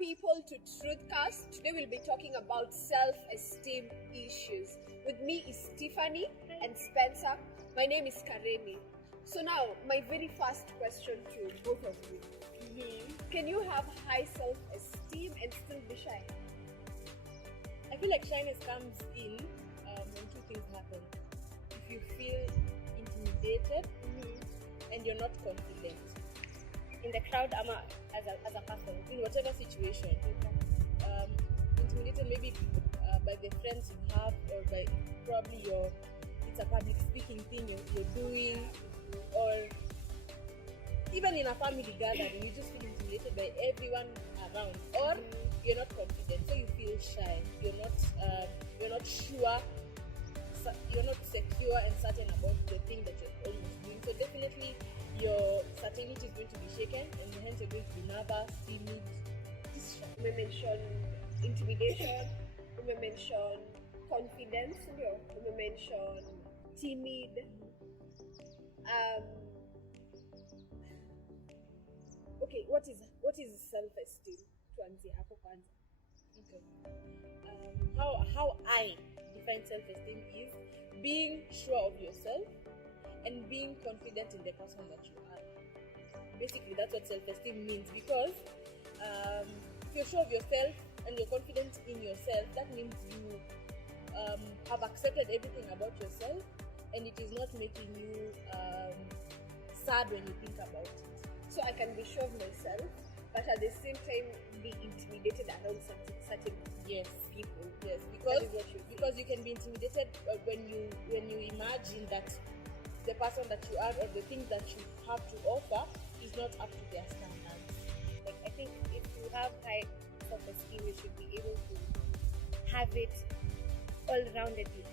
people to Truthcast. Today we'll be talking about self-esteem issues. With me is Tiffany and Spencer. My name is Karemi. So now, my very first question to both of you. Can you have high self-esteem and still be shy? I feel like shyness comes in when two things happen. If you feel intimidated and you're not confident in the crowd, as a person, in whatever situation, intimidated maybe by the friends you have, or by probably it's a public speaking thing you're doing, or even in a family gathering, you just feel intimidated by everyone around, or you're not confident, so you feel shy. You're not sure. You're not secure and certain about the thing that you're almost doing. So definitely your certainty is going to be shaken, and hence you're going to be nervous, timid. We mentioned intimidation, we mentioned confidence, we mentioned timid. Okay, what is self-esteem? Tuanzie hapo kwanza. Okay. How I define self-esteem is being sure of yourself and being confident in the person that you are. Basically, that's what self-esteem means, because if you're sure of yourself and you're confident in yourself, that means you have accepted everything about yourself, and it is not making you sad when you think about it. So I can be sure of myself, but at the same time be intimidated around certain people. Yes, because you can be intimidated when you imagine that the person that you are or the things that you have to offer is not up to their standards. Like, I think if you have high self-esteem, you should be able to have it all-roundedly.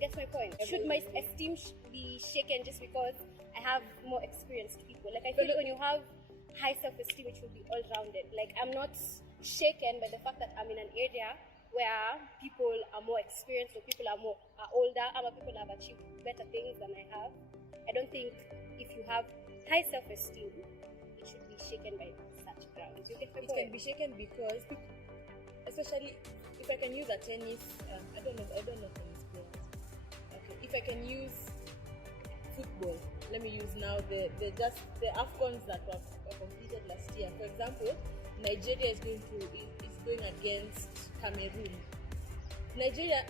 That's my point. Should my esteem be shaken just because I have more experienced people? Like, I feel when you have high self-esteem, it should be all-rounded. Like, I'm not shaken by the fact that I'm in an area where people are more experienced, or people are older, or people have achieved better things than I have. I don't think if you have high self-esteem, it should be shaken by such grounds. You get my point? It can be shaken because, especially if I can use a tennis, I don't know tennis players. Okay, if I can use football, let me use now the AFCONs that were completed last year. For example, Nigeria is going against Cameroon. Nigeria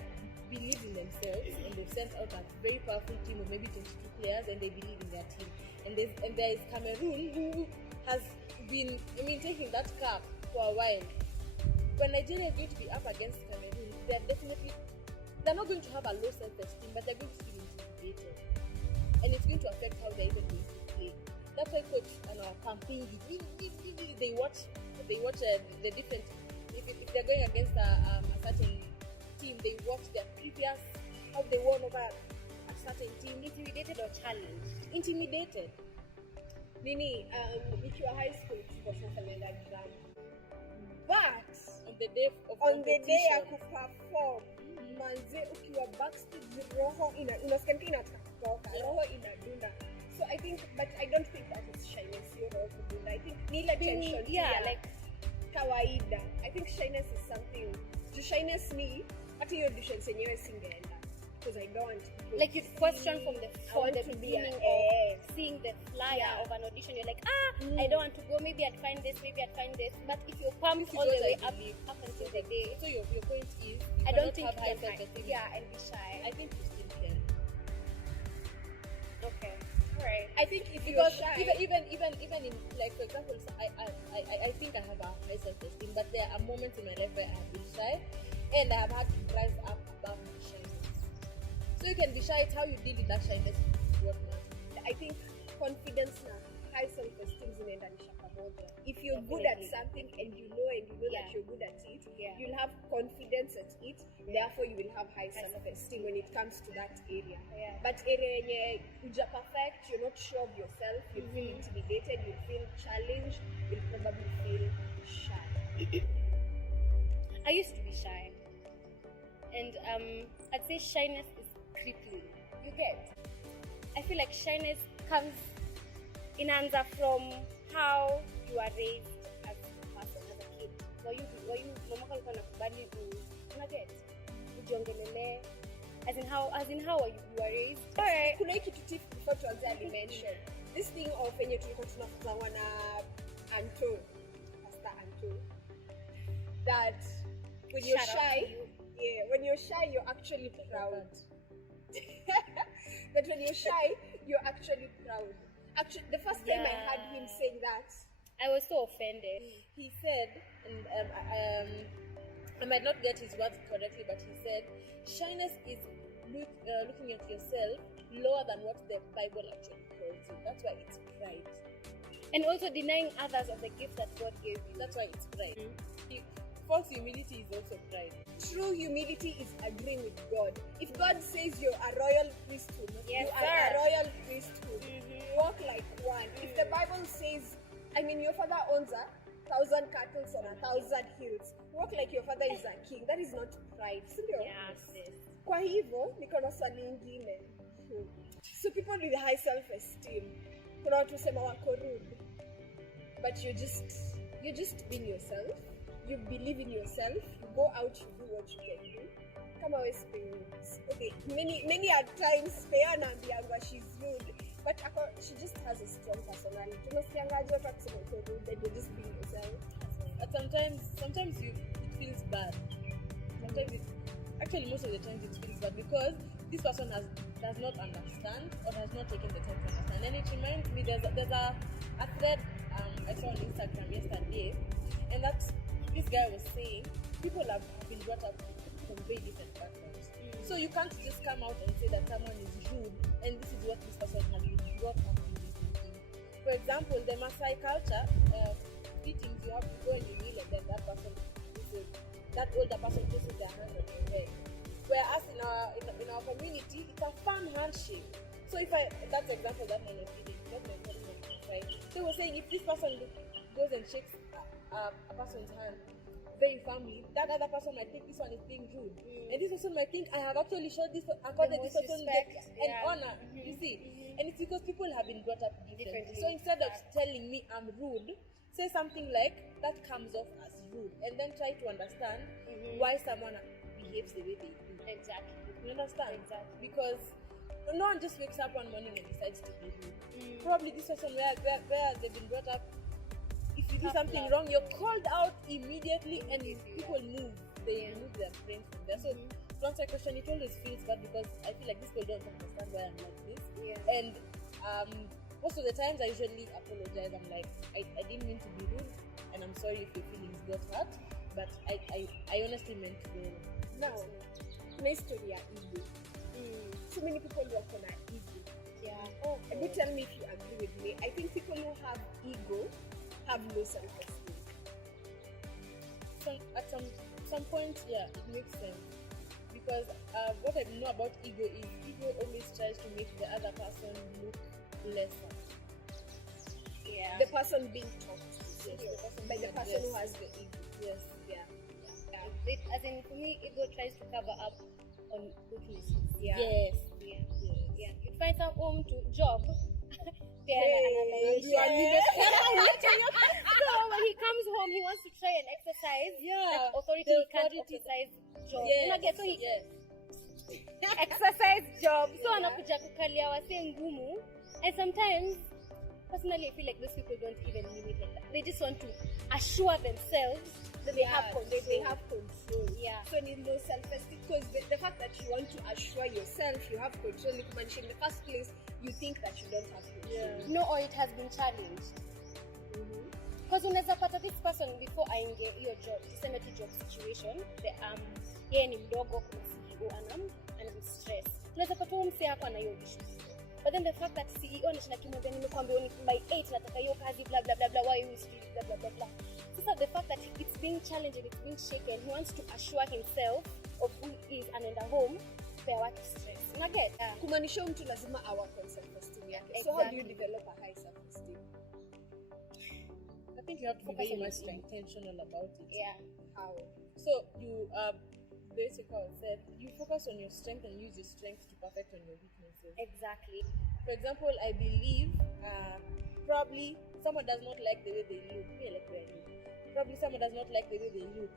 believe in themselves, and they've sent out a very powerful team of maybe 22 players, and they believe in their team. And there is Cameroon, who has been taking that cup for a while. When Nigeria is going to be up against Cameroon, they're not going to have a low self-esteem, but they're going to feel intimidated, and it's going to affect how they're even going to play. That's why coach and our campaign, they watch the different. If they're going against a certain team, they watch their previous, how they won over a certain team. Intimidated or challenged? Intimidated. Nini, ikiwa high school tulikuwa tunafanya exam, but on the day ya kuperform, manze ukiwa backstage, roho unasikia inataka kutoka, roho inadunda. So I don't think that is shyness. Roho kudunda. I think ni ile tension. Like kawaida. I think shyness is something. Shyness ni hata hiyo audition yenyewe singeenda, because I don't want to. Like, you question from the beginning of seeing the flyer of an audition. You're like, I don't want to go. Maybe I'd find this. But if you're pumped all the way up until the day, so your point is, I don't think have high you can self-esteem. and be shy. I think you still can. Okay. Alright. I think if you're Because shy, even in, like, for example, I think I have a high self-esteem, but there are moments in my life where I have been shy, and I have had to rise up above my shyness. So you can be shy. It's how you deal with that shyness. What matters. I think confidence na high self-esteem zinaendanisha pamoja. If you're good at something and you know that you're good at it, you'll have confidence at it. Therefore, you will have high self-esteem when it comes to that area. But area yenye uja perfect, you're not sure of yourself, you feel intimidated, you feel challenged, you'll probably feel shy. I used to be shy, and I'd say shyness is crippling. You get? I feel like shyness comes in answer from how you are raised as a person, as a kid. were you mamako alikuwa anakubali una get ujiongelele as in how you were raised. Alright, kuna hii kitu tip before tuanze alimention this thing of yenye tulikuwa tunafunzwa na Pastor Anto, that when you're shy, when you're shy, you're actually proud. That when you're shy, you're actually proud. Actually, the first time I heard him saying that, I was so offended. He said, and I might not get his words correctly, but he said, shyness is looking at yourself lower than what the Bible actually calls you. That's why it's pride. And also denying others of the gifts that God gave you. That's why it's pride. False humility is also pride. True humility is agreeing with God. If God says you're a royal priesthood, yes, you are a royal priesthood. Walk like one. If the Bible says, your father owns 1,000 cattle on 1,000 hills, walk like your father is a king. That is not pride. Yes. Kwa hivyo, niko na swali ingine. So people with high self-esteem, kuna watu sema wako rude, but you're just being yourself. You believe in yourself. You go out, you do what you can do. Kama we okay, many at times Peya anaambianga she's rude, but she just has a strong personality. Tunasikiangaje watu wakisema uko rude, and you're just being yourself. But sometimes it feels bad. Actually most of the times it feels bad because this person does not understand or has not taken the time to understand. And it reminds me, there's a thread I saw on Instagram yesterday, and that's this guy was saying people have been brought up from very different backgrounds. So you can't just come out and say that someone is rude and this is what this person has been brought up to be thinking. For example, the Maasai culture, greetings, you have to go and you kneel and then that older person places their hand on your head. Whereas in our community, it's a firm handshake. So that's the example that man was giving, not my friend. So he was saying if this person goes and shakes a person's hand very firmly, that other person might think this one is being rude, and this person might think I have actually showed this accorded this person and honor. You see, and it's because people have been brought up differently. So instead of telling me I'm rude, say something like that comes off as rude, and then try to understand why someone behaves the way they do. Exactly. You understand? Exactly. Because no one just wakes up one morning and decides to be rude. Probably this person where they've been brought up, if you do something wrong, you're called out immediately and people move. They remove their brains from there. So to answer your question, it always feels bad because I feel like these people don't understand why I'm like this. Yeah. And most of the times I usually apologize. I'm like, I didn't mean to be rude and I'm sorry if your feelings got hurt, but I honestly meant to be rude. Now, my story ya ego. So many people work on our ego. Yeah. You tell me if you agree with me. I think people who have ego have low self-esteem. At some point, yeah, it makes sense. Because what I know about ego is ego always tries to make the other person look lesser. Yeah. The person being talked to. By the person who has the ego. Yes. Yeah. As in, for me, ego tries to cover up on weaknesses. Yeah. Yes. Yeah. You find some home to job. So when he comes home, he wants to try and exercise. Yeah. That authority he can't exercise job. Yes. So he exercise job. So anakuja kukalia wase ngumu. And sometimes, personally, I feel like those people don't even mean it like that. They just want to assure themselves that they have control. They have control. Yeah. So in low self-esteem, because the fact that you want to assure yourself you have control, in the first place, you think that you don't have control. Yeah. No, or it has been challenged. Because unaweza pata this person before aingie hiyo job, tuseme tu job situation, yeye ni mdogo, kuna CEO anam stress. Unaweza pata huyo msee hapa na hiyo issue. But then the fact that CEO anashinda kimwambia nimekwambia by 8 nataka hiyo kazi blah blah blah blah, why you still blah blah blah blah. So the fact that it's being challenged and it's being shaken, he wants to assure himself of who he is and in the home there what stress. Unaget? Kumaanisha mtu lazima awa self-esteem yake. Exactly. So how do you develop a high self-esteem? I think you have to be very much intentional about it. Yeah. How? So you basically said you focus on your strength and use your strength to perfect on your weaknesses. Exactly. For example, I believe probably someone does not like the way they look. Me, I like the way I look. probably someone does not like the way they look.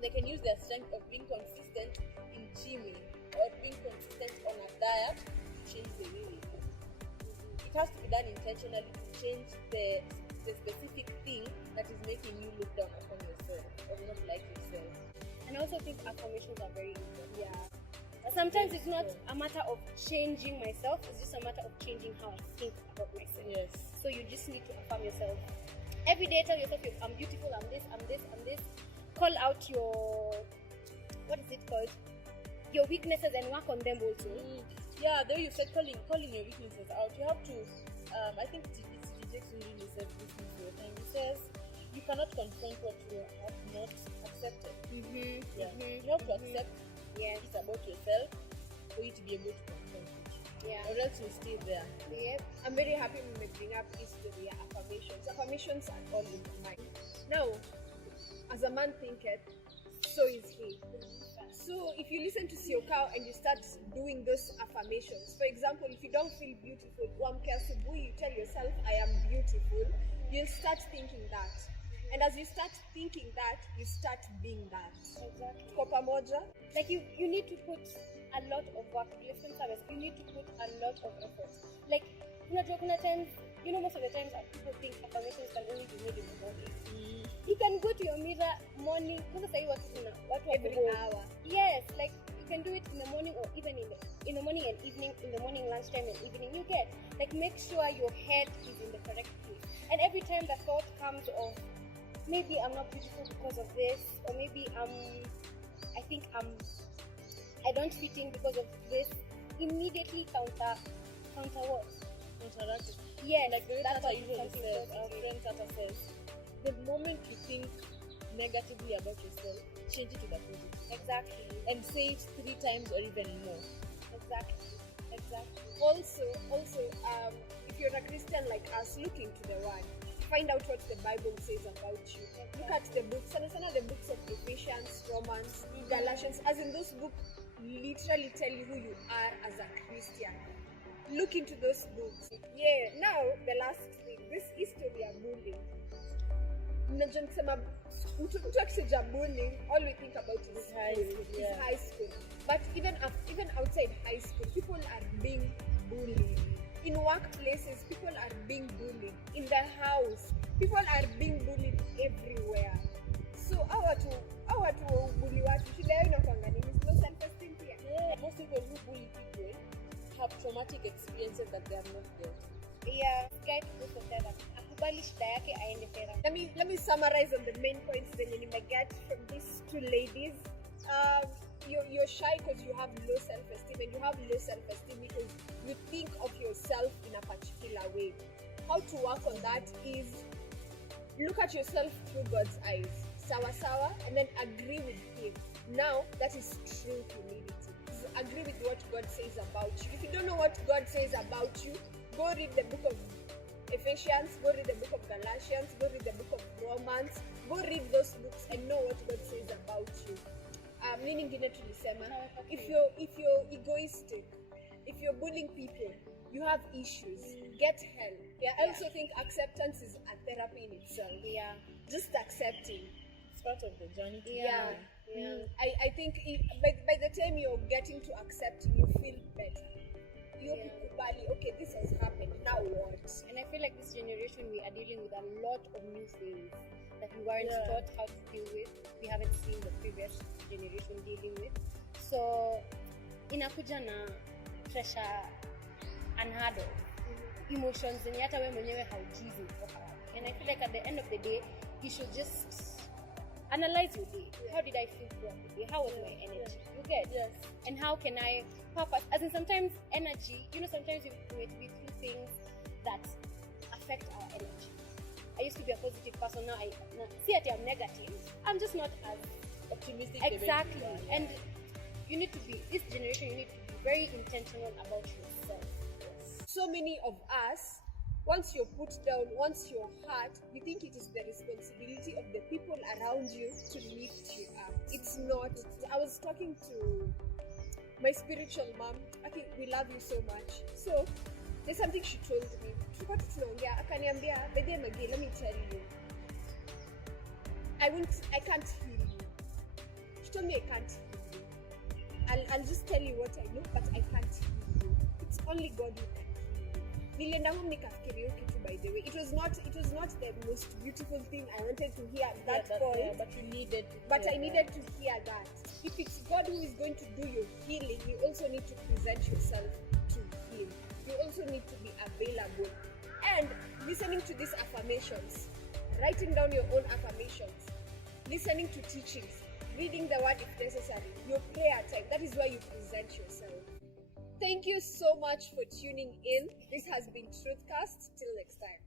They can use their strength of being consistent in gymming or being consistent on a diet to change the way they look. It has to be done intentionally to change the specific thing that is making you look down upon yourself or not like yourself. And I also think affirmations are very important. Yeah. Sometimes it's not a matter of changing myself, it's just a matter of changing how I think about myself. Yes. So you just need to affirm yourself. Every day tell yourself, I'm beautiful, I'm this, I'm this, I'm this. Call out your, what is it called? Your weaknesses and work on them also. Yeah, the way you said calling your weaknesses out, you have to, I think it's Jackson really said this before, and he says, you cannot confront what you have not accepted. Mm-hmm. Yeah. Mm-hmm. You have to accept Yes. it's about yourself for you to be able to confront it. Yeah. Or else you'll stay there. Yep. I'm very happy when we bring up history, affirmations. Affirmations are all in the mind. Now, as a man thinketh, so is he. So if you listen to Siokao and you start doing those affirmations, for example, if you don't feel beautiful, you tell yourself, I am beautiful, you'll start thinking that. And as you start thinking that, you start being that. Exactly. Kwa pamoja? Like you need to put a lot of work. Listen, service. You need to put a lot of effort. Like, kuna times, most of the times people think affirmations can only be made in the morning. You can go to your mirror morning. Every hour. Yes, like you can do it in the morning or even in the morning and evening, in the morning, lunchtime and evening. You get, like, make sure your head is in the correct place. And every time the thought comes of, maybe I'm not beautiful because of this, or maybe I think I don't fit in because of this, immediately counter what? Counteract it. Yeah, Like the way that's Tata what usually something says, positive. our friend Tata says, the moment you think negatively about yourself, change it to the positive. Exactly. And say it 3 times or even more. Exactly. Also, if you're a Christian like us, look into the Word. Find out what the Bible says about you. Look at the books, and the books of Ephesians, Romans, Galatians, as in those books literally tell you who you are as a Christian. Look into those books. Yeah, now the last thing, this history of bullying. Mtu akisema bullying, all we think about is high school. But even outside high school, people are being bullied. In workplaces, people are being bullied. In the house, people are being bullied everywhere. So our to bully watu, shida yao inakuanga nini? No self-esteem here. Yeah, most people who bully people have traumatic experiences that they have not dealt with. Yeah, guy to go for therapy. Akubali shida yake aende therapy. Let me summarize on the main points that you may get from these two ladies. You're shy because you have low self-esteem, and you have low self-esteem because you think of yourself in a particular way. How to work on that is look at yourself through God's eyes, sawa, and then agree with Him. Now, that is true humility. Agree with what God says about you. If you don't know what God says about you, go read the book of Ephesians, go read the book of Galatians, go read the book of Romans, go read those books and know what God says about you. Nini ngine tulisema, if you're egoistic, if you're bullying people, you have issues, get help. Yeah, I also think acceptance is a therapy in itself. Yeah. Just accepting. It's part of the journey. Yeah. I think by the time you're getting to accepting, you feel better. You kukubali, okay, this has happened, now what? And I feel like this generation, we are dealing with a lot of new things that we weren't taught how to deal with. We haven't seen the previous generation dealing with. So, inakuja na pressure unheard of. Emotions zenye hata wewe mwenyewe haujizi kutoka wapi. And I feel like at the end of the day, you should just analyze your day. How did I feel throughout the day? How was my energy? You get? Yes. And how can I purpose? As in sometimes energy, sometimes we may be through things that affect our energy. I used to be a positive person, now see that I'm negative. I'm just not as Optimistic. exactly. And this generation, you need to be very intentional about yourself. So many of us, once you're put down, once you're hurt, you think it is the responsibility of the people around you to lift you up. It's not. I was talking to my spiritual mom. I think we love you so much. So there's something she told me. Akaniambia, Bede Magi, let me tell you. I can't heal you. She told me I can't heal you. I'll just tell you what I know, but I can't heal you. It's only God who can heal you. Nilienda home nikafikiria hiyo kitu, by the way. It was not the most beautiful thing I wanted to hear at that point. But you needed to But I needed to hear that. If it's God who is going to do your healing, you also need to present yourself to Him. You also need to be available. And listening to these affirmations, writing down your own affirmations, listening to teachings, reading the word if necessary, your prayer time. That is where you present yourself. Thank you so much for tuning in. This has been Truthcast. Till next time.